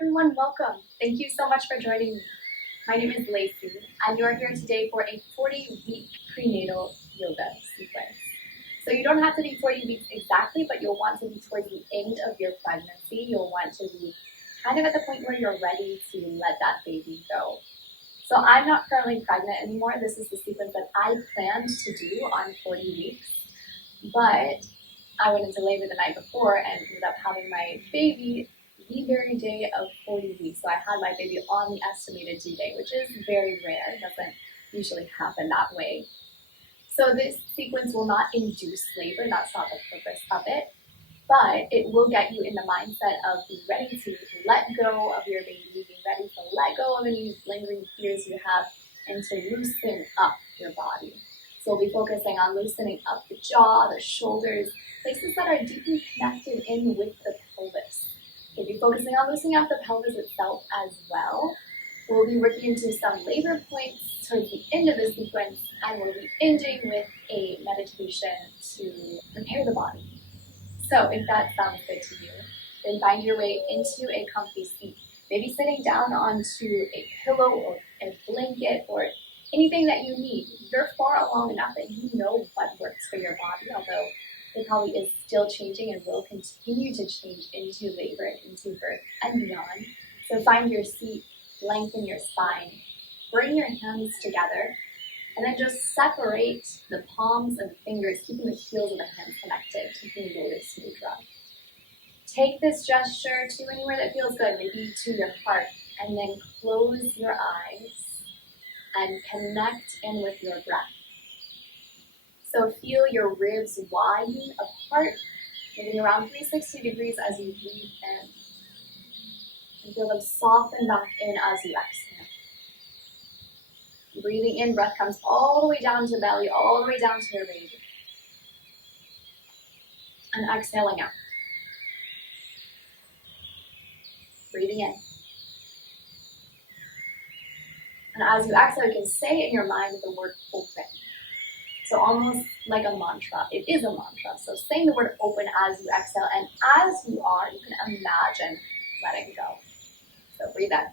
everyone, welcome. Thank you so much for joining me. My name is Lacey, and you are here today for a 40-week prenatal yoga sequence. So you don't have to be 40 weeks exactly, but you'll want to be towards the end of your pregnancy. You'll want to be kind of at the point where you're ready to let that baby go. So I'm not currently pregnant anymore. This is the sequence that I planned to do on 40 weeks, but I went into labor the night before and ended up having my baby the very day of 40 weeks. So I had my baby on the estimated due date, which is very rare. It doesn't usually happen that way. So this sequence will not induce labor. That's not the purpose of it. But it will get you in the mindset of being ready to let go of your baby, being ready to let go of any lingering fears you have, and to loosen up your body. So we'll be focusing on loosening up the jaw, the shoulders, places that are deeply connected in with the pelvis. We'll be focusing on loosening up the pelvis itself as well. We'll be working into some labor points towards the end of the sequence, and we'll be ending with a meditation to prepare the body. So if that sounds good to you, then find your way into a comfy seat. Maybe sitting down onto a pillow or a blanket or anything that you need. You're far along enough that you know what works for your body, although it probably is still changing and will continue to change into labor and into birth and beyond. So find your seat, lengthen your spine, bring your hands together, and then just separate the palms and fingers, keeping the heels of the hands connected, keeping the lotus mudra. Take this gesture to anywhere that feels good, maybe to your heart, and then close your eyes and connect in with your breath. So feel your ribs widen apart, moving around 360 degrees as you breathe in. And feel them soften back in as you exhale. Breathing in, breath comes all the way down to belly, all the way down to your baby. And exhaling out. Breathing in. And as you exhale, you can say in your mind the word open. So almost like a mantra. It is a mantra. So saying the word open as you exhale, and as you are, you can imagine letting go. So breathe in.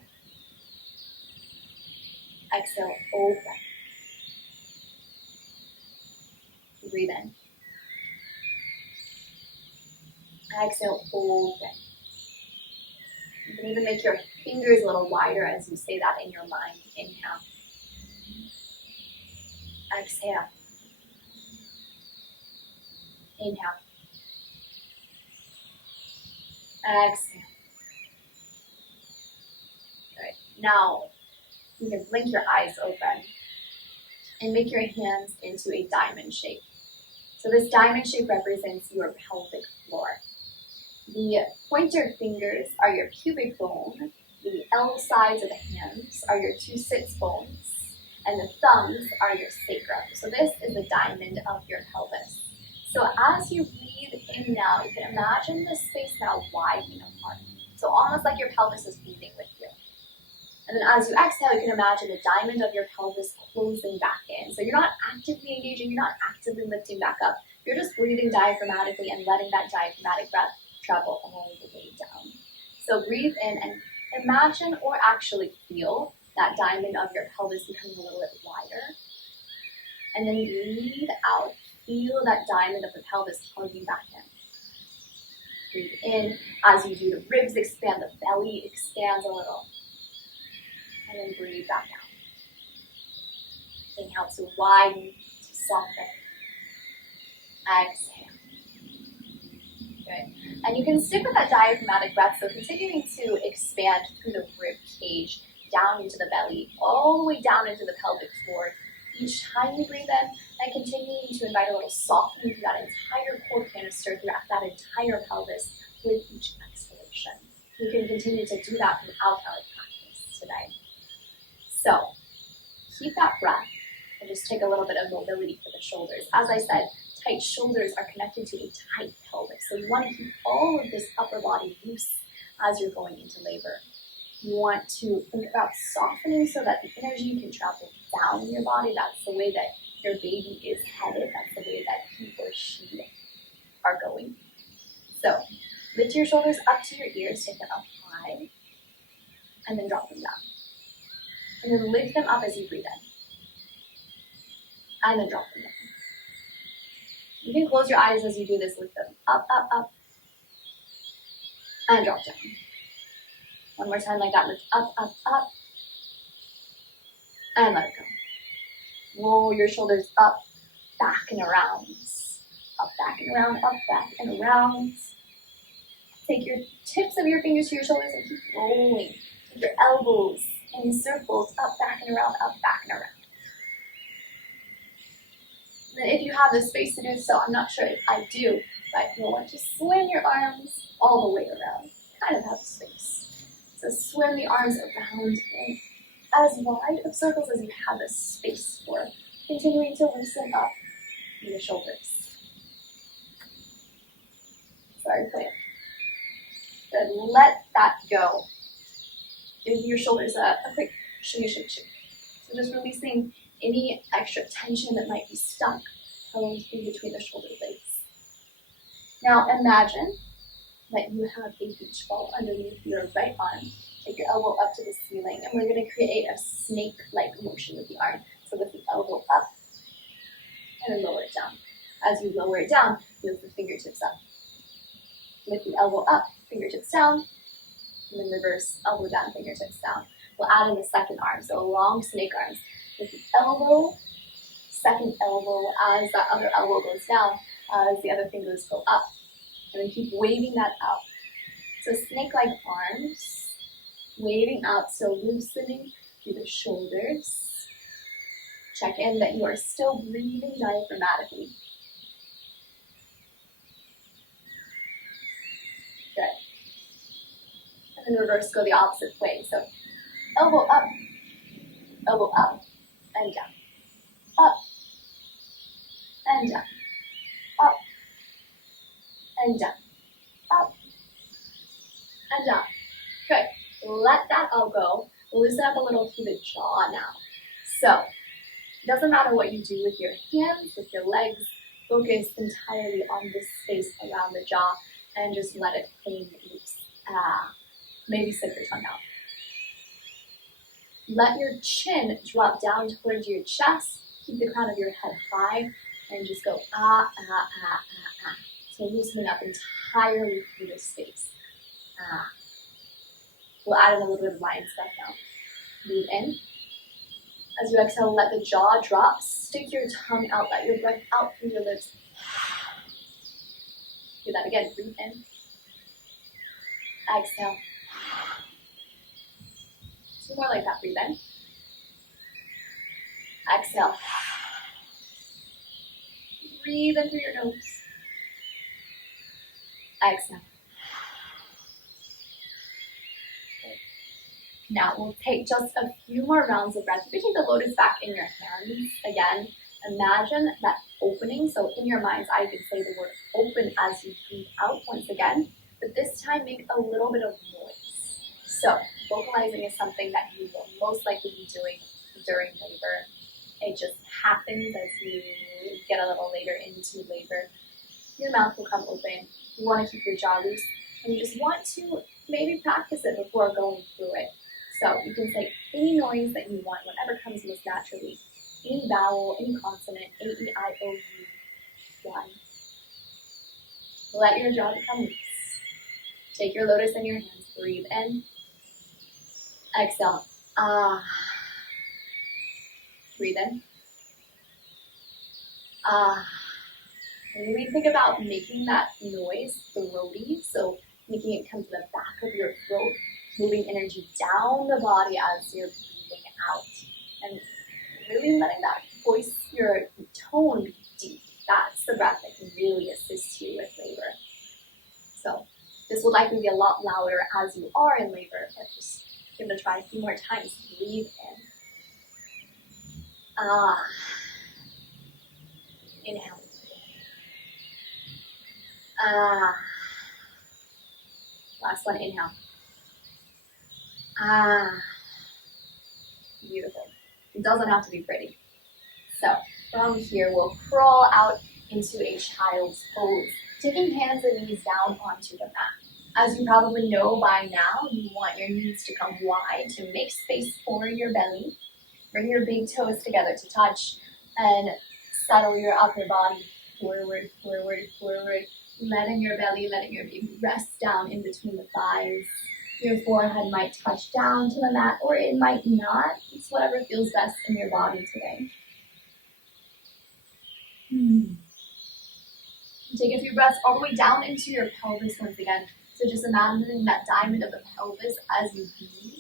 Exhale, open. Breathe in. Exhale, open. You can even make your fingers a little wider as you say that in your mind. Inhale. Exhale. Inhale. Exhale. Good. Now, you can blink your eyes open and make your hands into a diamond shape. So this diamond shape represents your pelvic floor. The pointer fingers are your pubic bone. The L sides of the hands are your two sits bones. And the thumbs are your sacrum. So this is the diamond of your pelvis. So as you breathe in now, you can imagine the space now widening apart. So almost like your pelvis is breathing with you. And then as you exhale, you can imagine the diamond of your pelvis closing back in. So you're not actively engaging, you're not actively lifting back up. You're just breathing diaphragmatically and letting that diaphragmatic breath travel all the way down. So breathe in and imagine or actually feel that diamond of your pelvis becoming a little bit wider. And then breathe out. Feel that diamond of the pelvis hugging back in. Breathe in. As you do, the ribs expand, the belly expands a little. And then breathe back out. Inhale to widen, to soften. Exhale. Good. And you can stick with that diaphragmatic breath, so continuing to expand through the rib cage, down into the belly, all the way down into the pelvic floor. Each time you breathe in, and continuing to invite a little softening through that entire core canister, throughout that entire pelvis with each exhalation. You can continue to do that throughout our practice today. So, keep that breath and just take a little bit of mobility for the shoulders. As I said, tight shoulders are connected to a tight pelvis. So you want to keep all of this upper body loose as you're going into labor. You want to think about softening so that the energy can travel down in your body. That's the way that your baby is headed. That's the way that he or she are going. So lift your shoulders up to your ears, take them up high. and then drop them down. And then lift them up as you breathe in. And then drop them down. You can close your eyes as you do this. Lift them up, up, up. And drop down. One more time like that. Lift up, up, up. And let it go. Roll your shoulders up, back and around. Up, back and around, up, back and around. Take your tips of your fingers to your shoulders and keep rolling. Take your elbows in circles, up, back and around, up, back and around. And if you have the space to do so, I'm not sure if I do, but you'll want to swim your arms all the way around. Kind of have space. So swim the arms around in as wide of circles as you have the space for. Continuing to loosen up your shoulders. Sorry, play. Good. Let that go. Give your shoulders a quick shimmy, shimmy, shimmy. So just releasing any extra tension that might be stuck in between the shoulder blades. Now imagine that you have a beach ball underneath your right arm. Take your elbow up to the ceiling, and we're going to create a snake-like motion with the arm. So lift the elbow up, and then lower it down. As you lower it down, lift the fingertips up. Lift the elbow up, fingertips down, and then reverse, elbow down, fingertips down. We'll add in the second arm, so long snake arms. With the elbow, second elbow, as that other elbow goes down, as the other fingers go up. And then keep waving that out. So snake-like arms, waving out, so loosening through the shoulders. Check in that you are still breathing diaphragmatically. Good. And then reverse, go the opposite way. So elbow up, and down. Up, and down. Up, and down. Up, and down. Good. Let that all go. Loosen up a little through the jaw now. So, it doesn't matter what you do with your hands, with your legs. Focus entirely on this space around the jaw and just let it hang loose. Maybe stick your tongue out. Let your chin drop down towards your chest. Keep the crown of your head high and just go ah, ah, ah, ah, ah. So loosening up entirely through this space. Ah. We'll add in a little bit of lion step now. Breathe in. As you exhale, let the jaw drop. Stick your tongue out. Let your breath out through your lips. Do that again. Breathe in. Exhale. Two more like that. Breathe in. Exhale. Breathe in through your nose. Exhale. Now we'll take just a few more rounds of breath. You can take the lotus back in your hands again. Imagine that opening. So in your mind's eye, you can say the word open as you breathe out once again. But this time, make a little bit of noise. So vocalizing is something that you will most likely be doing during labor. It just happens as you get a little later into labor. Your mouth will come open. You want to keep your jaw loose. And you just want to maybe practice it before going through it. So you can say any noise that you want, whatever comes most naturally. Any vowel, any consonant, A-E-I-O-U, Y. Let your jaw become loose. Take your lotus in your hands. Breathe in. Exhale. Ah. Breathe in. Ah. And really think about making that noise throaty. So making it come to the back of your throat. Moving energy down the body as you're breathing out. And really letting that voice, your tone be deep. That's the breath that can really assist you with labor. So this will likely be a lot louder as you are in labor, but just give it a try a few more times. Breathe in. Ah. Inhale. Ah. Last one, inhale. Ah. Beautiful. It doesn't have to be pretty. So from here, we'll crawl out into a child's pose, taking hands and knees down onto the mat. As you probably know by now, you want your knees to come wide to make space for your belly. Bring your big toes together to touch and settle your upper body forward, forward, forward. Letting your belly, letting your baby rest down in between the thighs. Your forehead might touch down to the mat or it might not. It's whatever feels best in your body today. Take a few breaths all the way down into your pelvis once again. So just imagining that diamond of the pelvis as you breathe.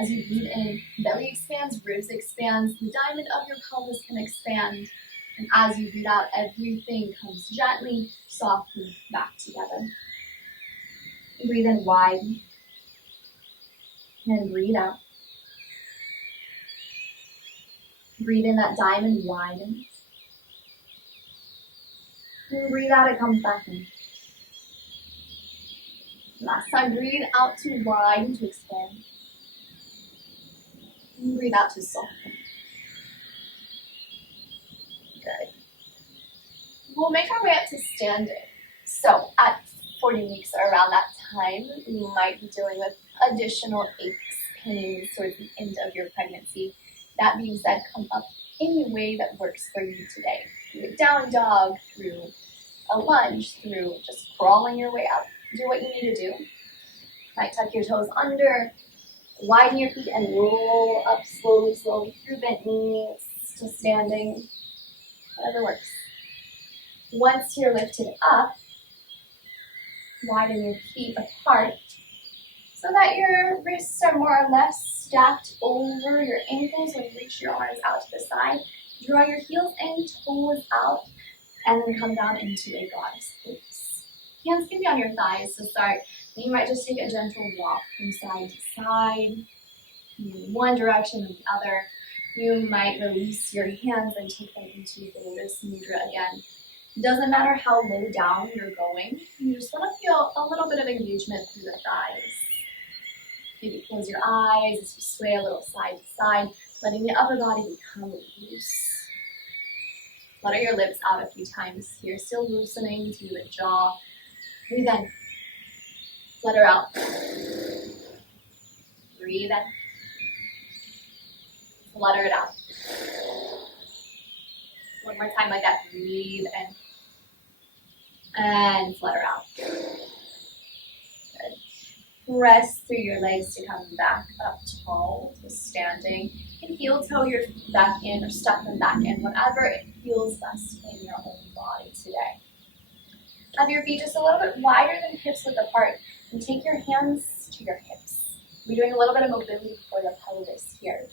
As you breathe in, belly expands, ribs expands, the diamond of your pelvis can expand. And as you breathe out, everything comes gently, softly back together. Breathe in wide, and breathe out. Breathe in, that diamond widens. And breathe out, it comes back in. Last time, breathe out to widen, to expand. And breathe out to soften. Good. We'll make our way up to standing. So at 40 weeks or around that time, you might be dealing with additional aches, pains towards the end of your pregnancy. That being said, come up any way that works for you today. Through a down dog, through a lunge, through just crawling your way up. Do what you need to do. Might tuck your toes under, widen your feet and roll up slowly, slowly through bent knees to standing. Whatever works. Once you're lifted up, widen your feet apart so that your wrists are more or less stacked over your ankles when you reach your arms out to the side. Draw your heels and toes out and then come down into a goddess pose. Hands can be on your thighs to start. You might just take a gentle walk from side to side, one direction and the other. You might release your hands and take them into the lotus mudra again. It doesn't matter how low down you're going. You just want to feel a little bit of engagement through the thighs. Maybe close your eyes as you sway a little side to side, letting the upper body become loose. Flutter your lips out a few times here, still loosening through the jaw. Breathe in. Flutter out. Breathe in. Flutter it out. One more time like that. Breathe in. And flutter out. Good. Press through your legs to come back up tall to standing. You can heel toe your feet back in or step them back in, whatever it feels best in your own body today. Have your feet just a little bit wider than hips width apart and take your hands to your hips. We're doing a little bit of mobility for the pelvis here.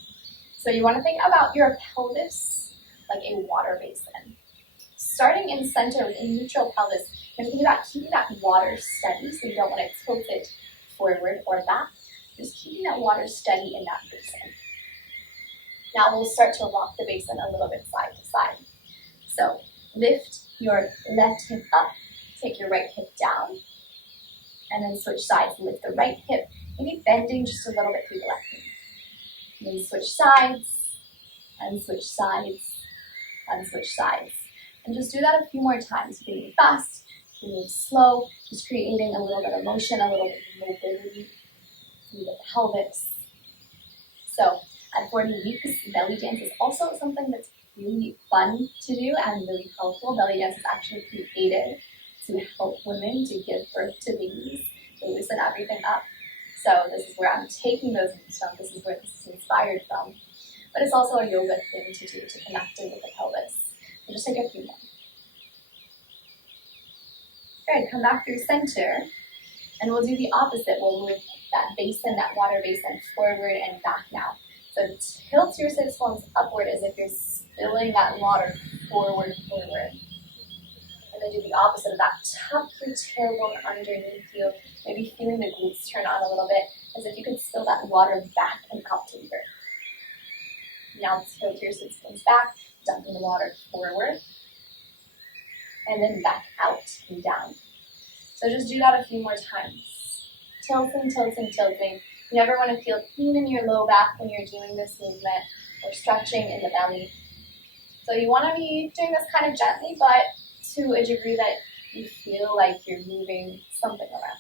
So you want to think about your pelvis like a water basin. Starting in center with a neutral pelvis, you're thinking about keeping that water steady, so you don't want to tilt it forward or back. Just keeping that water steady in that basin. Now we'll start to rock the basin a little bit side to side. So lift your left hip up, take your right hip down, and then switch sides. Lift the right hip, maybe bending just a little bit through the left knee. Then switch sides, and switch sides, and switch sides. And just do that a few more times. You can move fast, you can move slow, just creating a little bit of motion, a little bit of mobility through the pelvis. So at 40 weeks, belly dance is also something that's really fun to do and really helpful. Belly dance is actually created to help women to give birth to babies, to loosen everything up. So this is where I'm taking those moves from. This is where this is inspired from. But it's also a yoga thing to do to connect in with the pelvis. So just take a few more. Good, come back through center. And we'll do the opposite. We'll move that basin, that water basin, forward and back now. So tilt your sits bones upward as if you're spilling that water forward. And then do the opposite of that. Tuck your tailbone underneath you. Maybe feeling the glutes turn on a little bit, as if you could spill that water back and out to the earth. Now tilt your sits bones back, dumping the water forward, and then back out and down. So just do that a few more times. Tilting. You never want to feel pain in your low back when you're doing this movement or stretching in the belly. So you want to be doing this kind of gently, but to a degree that you feel like you're moving something around.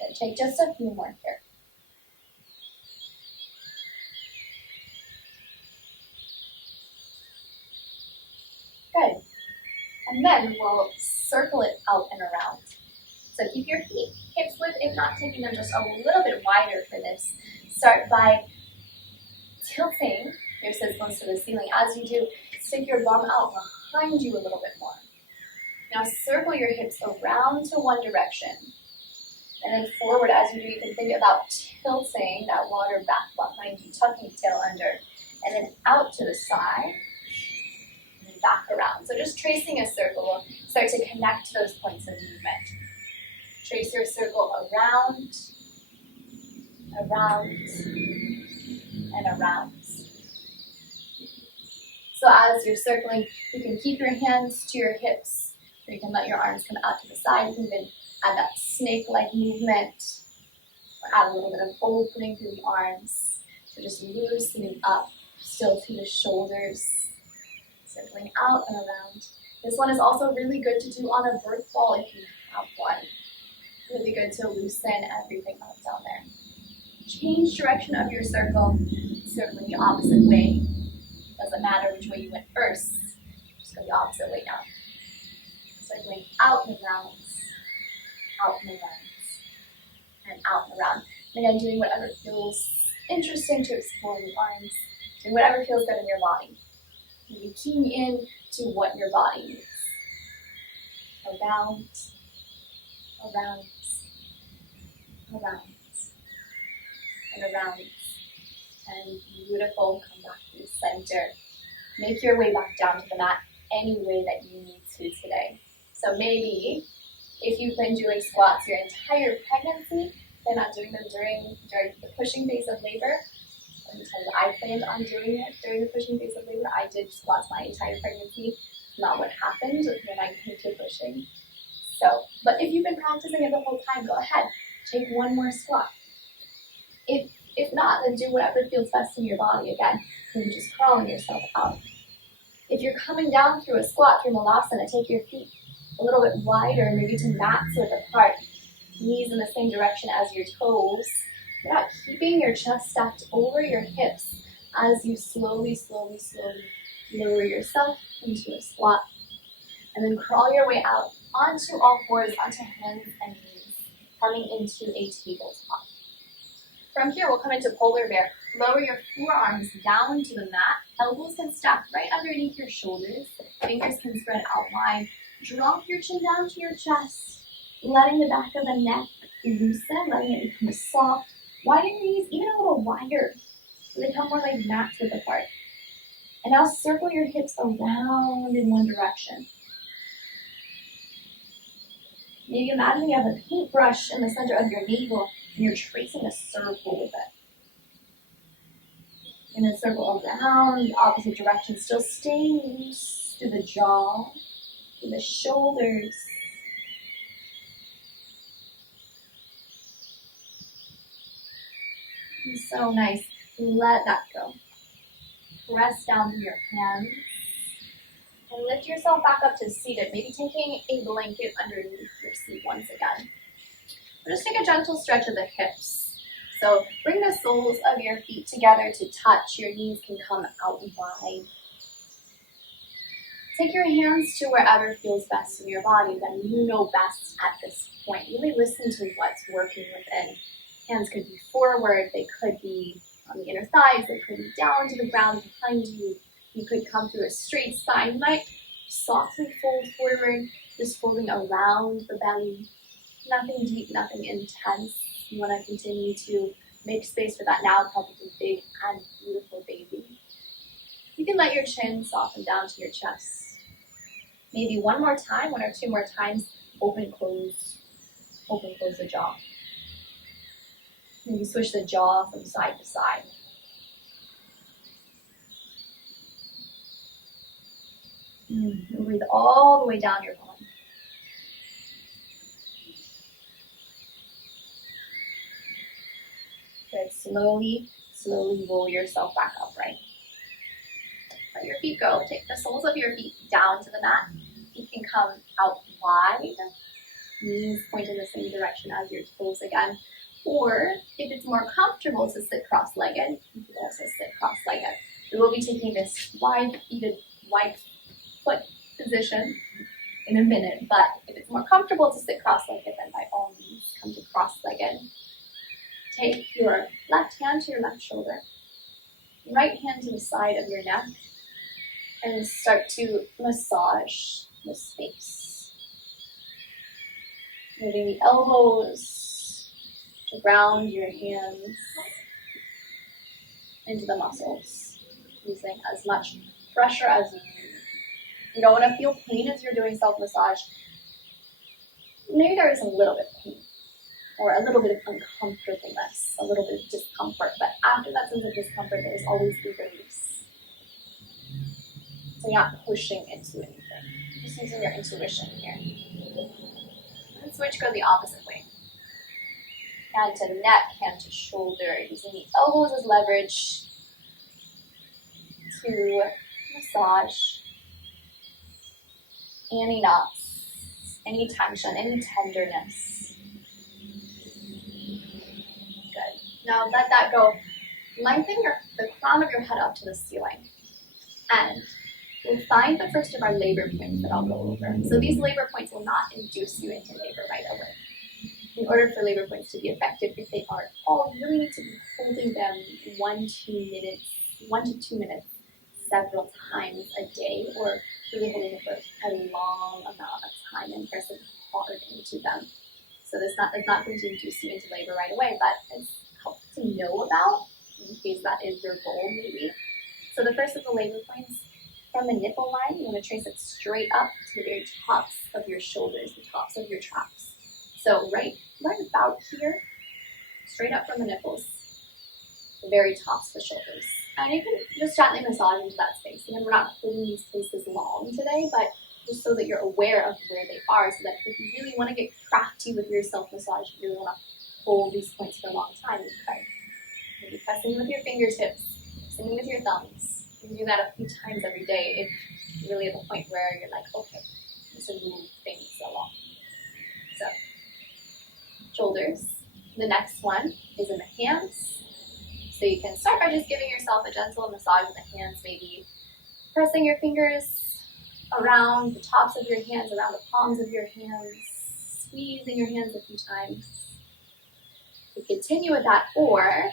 Good. Take just a few more here. Good. And then we'll circle it out and around. So keep your feet hips width, if not taking them just a little bit wider for this. Start by tilting your sit bones to the ceiling. As you do, stick your bum out behind you a little bit more. Now circle your hips around to one direction. And then forward as you do, you can think about tilting that water back behind you, tucking your tail under. And then out to the side. Back around. So just tracing a circle will start to connect those points of movement. Trace your circle around, around, and around. So as you're circling, you can keep your hands to your hips, or you can let your arms come out to the side. You can even add that snake-like movement, or add a little bit of opening through the arms. So just loosening up, still through the shoulders. Circling out and around. This one is also really good to do on a birth ball if you have one. Really good to loosen everything up down there. Change direction of your circle, circling the opposite way. Doesn't matter which way you went first, just go the opposite way now. Circling out and around, out and around, and out and around. And again, doing whatever feels interesting to explore the arms, doing whatever feels good in your body. Maybe keying in to what your body needs. Around, around, around, and around. And beautiful, come back to the center. Make your way back down to the mat any way that you need to today. So maybe if you've been doing squats your entire pregnancy, then not doing them during the pushing phase of labor. Because I planned on doing it during the pushing phase of labor. I did squats my entire pregnancy. Not what happened when I came to pushing. So, but if you've been practicing it the whole time, go ahead. Take one more squat. If not, then do whatever feels best in your body again. Maybe just crawling yourself out. If you're coming down through a squat, through Malasana, take your feet a little bit wider, maybe to mats width apart. Knees in the same direction as your toes. You're not keeping your chest stacked over your hips as you slowly, slowly, slowly lower yourself into a squat. And then crawl your way out onto all fours, onto hands and knees, coming into a tabletop. From here, we'll come into polar bear. Lower your forearms down to the mat. Elbows can stack right underneath your shoulders. Fingers can spread out wide. Drop your chin down to your chest, letting the back of the neck loosen, letting it become soft. Widen your knees even a little wider so they come more like mats width apart. And now circle your hips around in one direction. Maybe imagine you have a paintbrush in the center of your navel and you're tracing a circle with it. And then circle around the opposite direction, still staying loose through the jaw, through the shoulders. So nice. Let that go. Press down through your hands. And lift yourself back up to seated. Maybe taking a blanket underneath your seat once again. Or just take a gentle stretch of the hips. So bring the soles of your feet together to touch. Your knees can come out wide. Take your hands to wherever feels best in your body that you know best at this point. Really listen to what's working within. Hands could be forward, they could be on the inner thighs, they could be down to the ground behind you. You could come through a straight spine. You might softly fold forward, just folding around the belly. Nothing deep, nothing intense. You want to continue to make space for that now probably big and beautiful baby. You can let your chin soften down to your chest. Maybe one more time, one or two more times, open, close the jaw. Maybe switch the jaw from side to side. And breathe all the way down your body. Good. Slowly roll yourself back upright. Let your feet go. Take the soles of your feet down to the mat. Feet can come out wide. Knees point in the same direction as your toes again. Or if it's more comfortable to sit cross-legged, you can also sit cross-legged. We will be taking this wide foot position in a minute, but if it's more comfortable to sit cross-legged, then by all means, come to cross-legged. Take your left hand to your left shoulder, right hand to the side of your neck, and start to massage the space. Moving the elbows to ground your hands into the muscles, using as much pressure as you need. You don't want to feel pain as you're doing self-massage. Maybe there is a little bit of pain, or a little bit of uncomfortableness, a little bit of discomfort, but after that sense of discomfort, there is always the release. So you're not pushing into anything, just using your intuition here. And switch, go the opposite way. Hand to neck, hand to shoulder, using the elbows as leverage to massage any knots, any tension, any tenderness. Good. Now let that go. Lengthen the crown of your head up to the ceiling. And we'll find the first of our labor points that I'll go over. So these labor points will not induce you into labor right away. In order for labor points to be effective, if they are at all, you really need to be holding them 1 to 2 minutes several times a day, or really holding it for a long amount of time and pressing hard into them. So it's not going to induce you into labor right away, but it's helpful to know about in case that is your goal maybe. So the first of the labor points, from the nipple line, you want to trace it straight up to the very tops of your shoulders, the tops of your traps. So right about here, straight up from the nipples, the very tops of the shoulders. And you can just gently massage into that space. Again, we're not holding these places long today, but just so that you're aware of where they are, so that if you really want to get crafty with your self-massage, you really want to hold these points for a long time, you can maybe pressing with your fingertips, pressing with your thumbs. You can do that a few times every day if you're really at the point where you're like, okay, I need to move things along. So, shoulders. The next one is in the hands. So you can start by just giving yourself a gentle massage with the hands, maybe pressing your fingers around the tops of your hands, around the palms of your hands, squeezing your hands a few times. You continue with that, or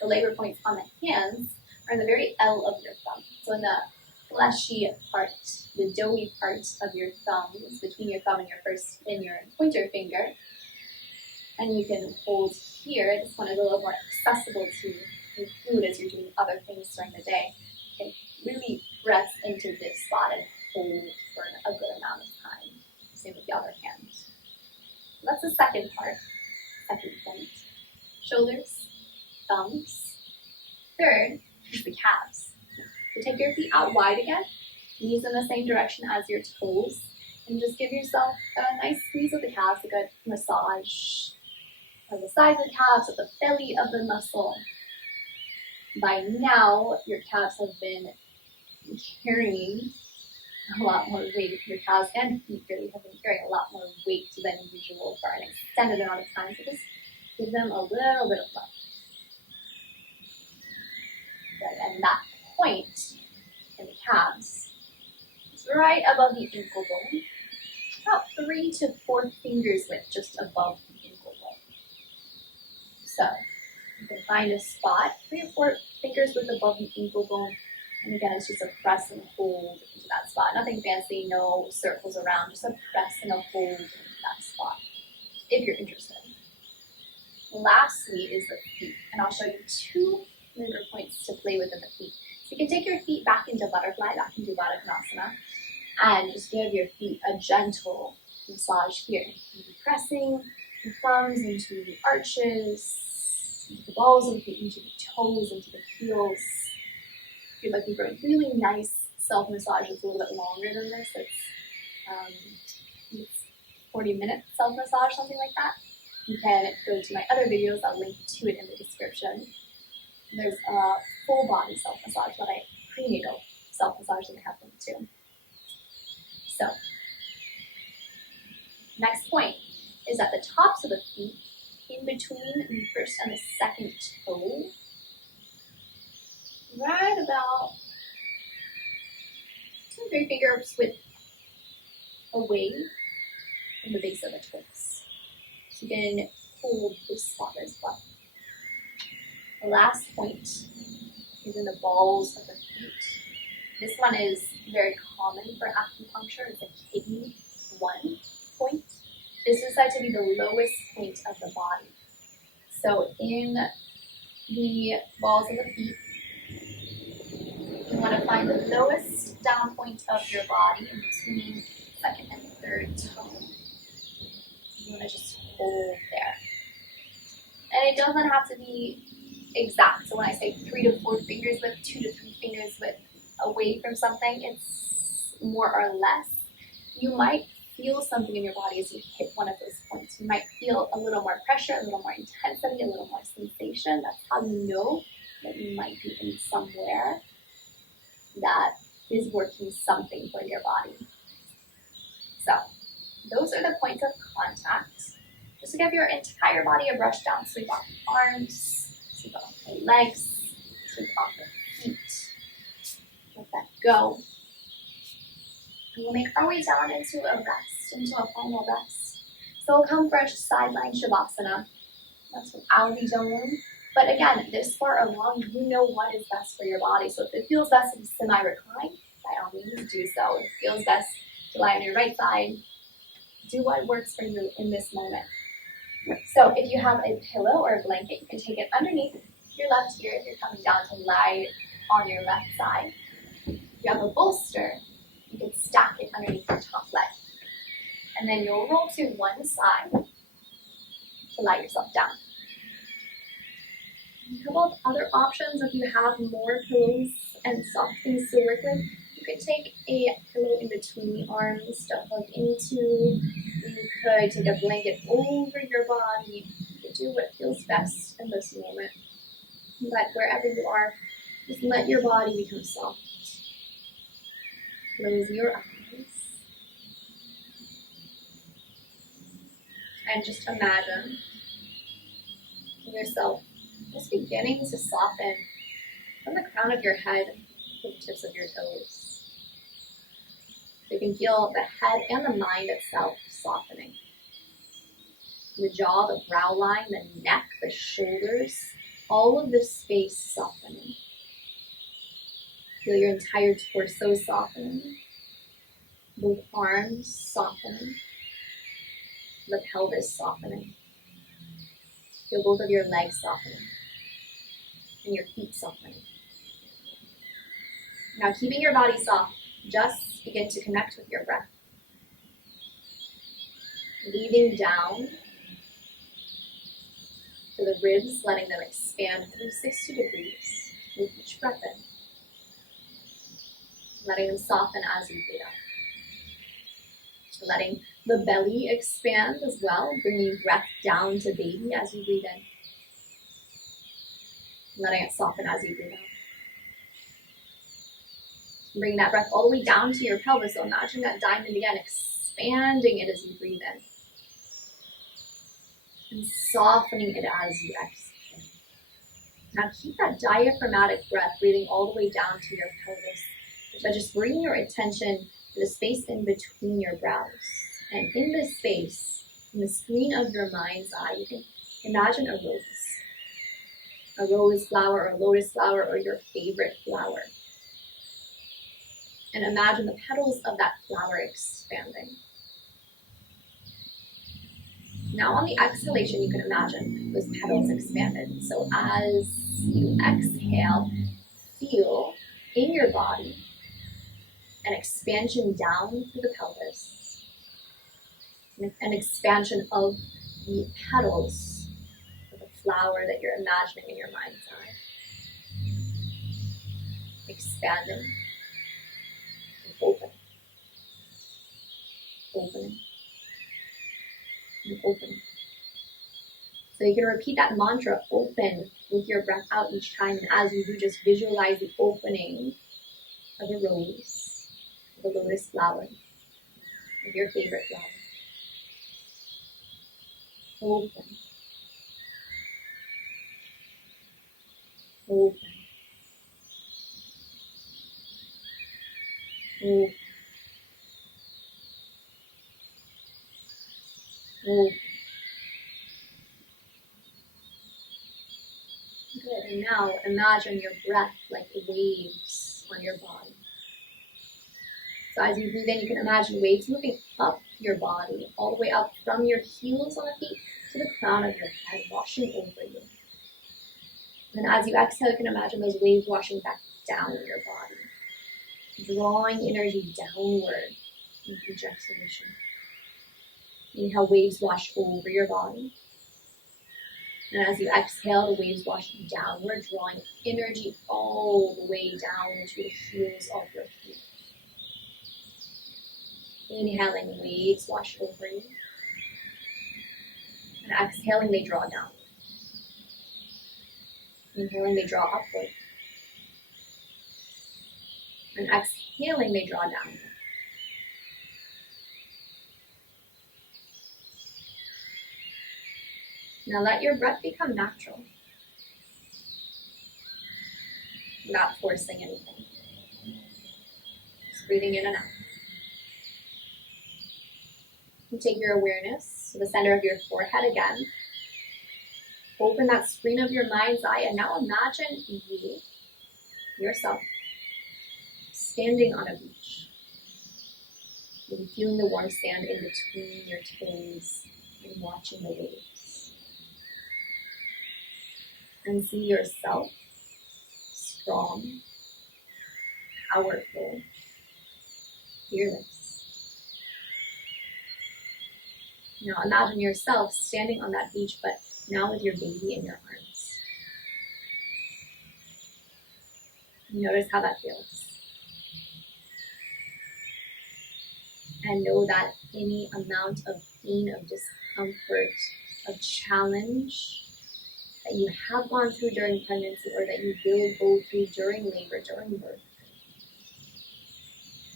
the labor points on the hands are in the very L of your thumb. So in the fleshy part, the doughy part of your thumb, between your thumb and your pointer finger. And you can hold here. This one is a little more accessible to include as you're doing other things during the day. You can really press into this spot and hold for a good amount of time. Same with the other hand. That's the second part, second point. Shoulders, thumbs. Third is the calves. So take your feet out wide again, knees in the same direction as your toes, and just give yourself a nice squeeze of the calves, a good massage of the sides of the calves, of the belly of the muscle. By now, your calves have been carrying a lot more weight. Your calves and feet really have been carrying a lot more weight than usual for an extended amount of time. So just give them a little bit of love. Good. And that point in the calves is right above the ankle bone, about 3 to 4 fingers width just above the ankle bone. So you can find a spot, 3 or 4 fingers width above the ankle bone. And again, it's just a press and hold into that spot. Nothing fancy, no circles around, just a press and a hold into that spot, if you're interested. Lastly is the feet, and I'll show you 2 labor points to play with in the feet. So you can take your feet back into butterfly, back into Baddha Konasana, and just give your feet a gentle massage here. You'll be pressing the thumbs into the arches, into the balls of the feet, into the toes, into the heels. If you're looking for a really nice self-massage that's a little bit longer than this, it's 40-minute self-massage, something like that. You can go to my other videos, I'll link to it in the description. There's a full body self-massage, prenatal self-massage that I have linked to. So, Next point is at the tops of the feet, in between the first and the second toe, right about 2 or 3 fingers width away from the base of the toes. So you can hold this spot as well. The last point is in the balls of the feet. This one is very common for acupuncture. It's a kidney 1 point. This is said to be the lowest point of the body. So in the balls of the feet, you want to find the lowest down point of your body in between second and third toe. You want to just hold there. And it doesn't have to be exact. So when I say 3 to 4 fingers width, 2 to 3 fingers width away from something, it's more or less. You might feel something in your body as you hit one of those points. You might feel a little more pressure, a little more intensity, a little more sensation. That's how you know that you might be in somewhere that is working something for your body. So those are the points of contact. Just to give your entire body a brush down. Sweep off the arms, sweep off the legs, sweep off the feet. Let that go. And we'll make our way down into a rest, into a final rest. So we'll come for a sideline Shavasana. That's without the dome. But again, this far along, you know what is best for your body. So if it feels best to be semi-reclined, by all means do so. If it feels best to lie on your right side, do what works for you in this moment. So if you have a pillow or a blanket, you can take it underneath your left ear if you're coming down to lie on your left side. If you have a bolster, you can stack it underneath your top leg. And then you'll roll to one side to lie yourself down. A couple of other options, if you have more pillows and soft things to work with, you could take a pillow in between the arms to hug into. You could take a blanket over your body. You could do what feels best in this moment. But wherever you are, just let your body become soft. Close your eyes. And just imagine yourself just beginning to soften from the crown of your head to the tips of your toes. You can feel the head and the mind itself softening. The jaw, the brow line, the neck, the shoulders, all of this space softening. Feel your entire torso softening. Both arms softening. The pelvis softening. Feel both of your legs softening. And your feet softening. Now, keeping your body soft, just begin to connect with your breath. Breathing down to the ribs, letting them expand through 60 degrees with each breath in. Letting them soften as you breathe out. Letting the belly expand as well, bringing breath down to baby as you breathe in. Letting it soften as you breathe out. Bring that breath all the way down to your pelvis. So imagine that diamond again, expanding it as you breathe in. And softening it as you exhale. Now keep that diaphragmatic breath breathing all the way down to your pelvis. So just bring your attention to the space in between your brows. And in this space, in the screen of your mind's eye, you can imagine a rose. A rose flower or a lotus flower or your favorite flower. And imagine the petals of that flower expanding. Now on the exhalation, you can imagine those petals expanded. So as you exhale, feel in your body an expansion down through the pelvis, an expansion of the petals of the flower that you're imagining in your mind's eye. Expanding and opening, opening, and opening. So you can repeat that mantra, open, with your breath out each time, and as you do, just visualize the opening of a rose, of a lotus flower, of your favorite flower. Open. Open. Open. Open. Good. And now imagine your breath like waves on your body. So as you breathe in, you can imagine waves moving up your body, all the way up from your heels on the feet to the crown of your head, washing over you. And as you exhale, you can imagine those waves washing back down your body, drawing energy downward in each exhalation. Inhale, waves wash over your body. And as you exhale, the waves wash downward, drawing energy all the way down to the heels of your feet. Inhaling, waves wash over you. And exhaling, they draw down. Inhaling, they draw upward. And exhaling, they draw down. Now let your breath become natural, without forcing anything. Just breathing in and out. You take your awareness to the center of your forehead again. Open that screen of your mind's eye, and now imagine you, yourself, standing on a beach. Maybe feeling the warm sand in between your toes and watching the waves. And see yourself strong, powerful, fearless. Now imagine yourself standing on that beach, but now with your baby in your arms. Notice how that feels. And know that any amount of pain, of discomfort, of challenge that you have gone through during pregnancy or that you will go through during labor, during birth,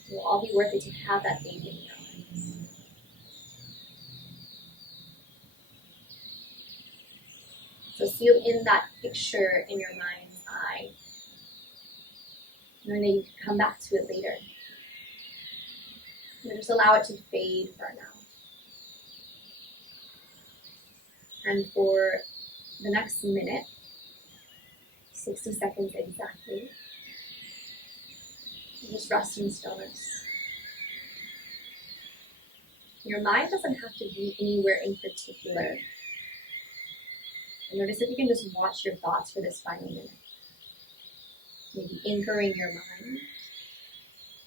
it will all be worth it to have that baby in your arms. So seal in that picture in your mind's eye, knowing that you can come back to it later. And just allow it to fade for now. And for the next minute, 60 seconds exactly, just rest in stillness. Your mind doesn't have to be anywhere in particular. And notice if you can just watch your thoughts for this final minute. Maybe anchoring your mind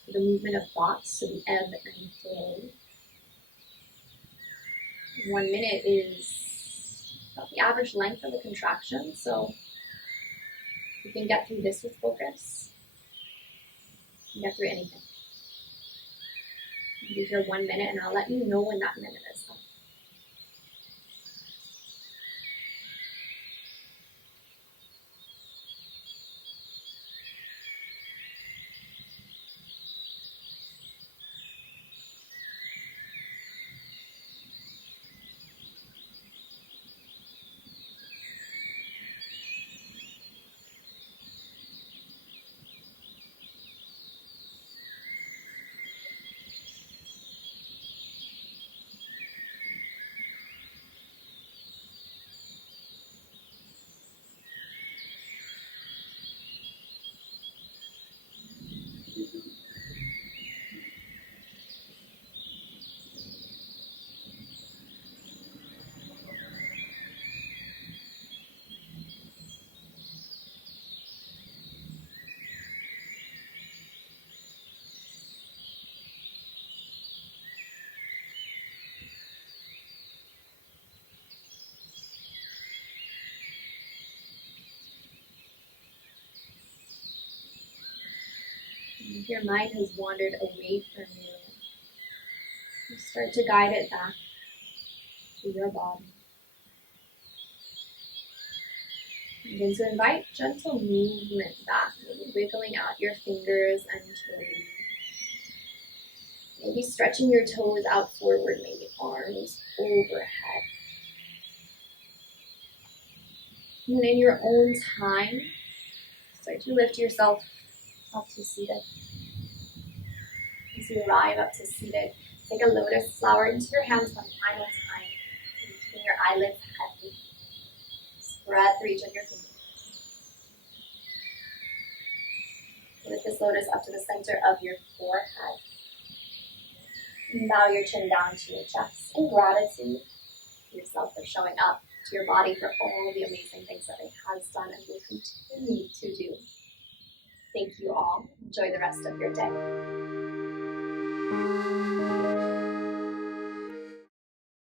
to the movement of thoughts, to the ebb and flow. 1 minute is about the average length of a contraction, so you can get through this with focus. You can get through anything. You'll be here 1 minute, and I'll let you know when that minute is up. If your mind has wandered away from you, start to guide it back to your body. Begin to invite gentle movement back, maybe wiggling out your fingers and toes. Maybe stretching your toes out forward, maybe arms overhead. And in your own time, start to lift yourself up to seated. As you arrive up to seated, take a lotus flower into your hands one final time, keeping your eyelids heavy. Spread the reach of your fingers. Lift this lotus up to the center of your forehead. And bow your chin down to your chest in gratitude to yourself for showing up, to your body for all the amazing things that it has done and will continue to do. Thank you all. Enjoy the rest of your day.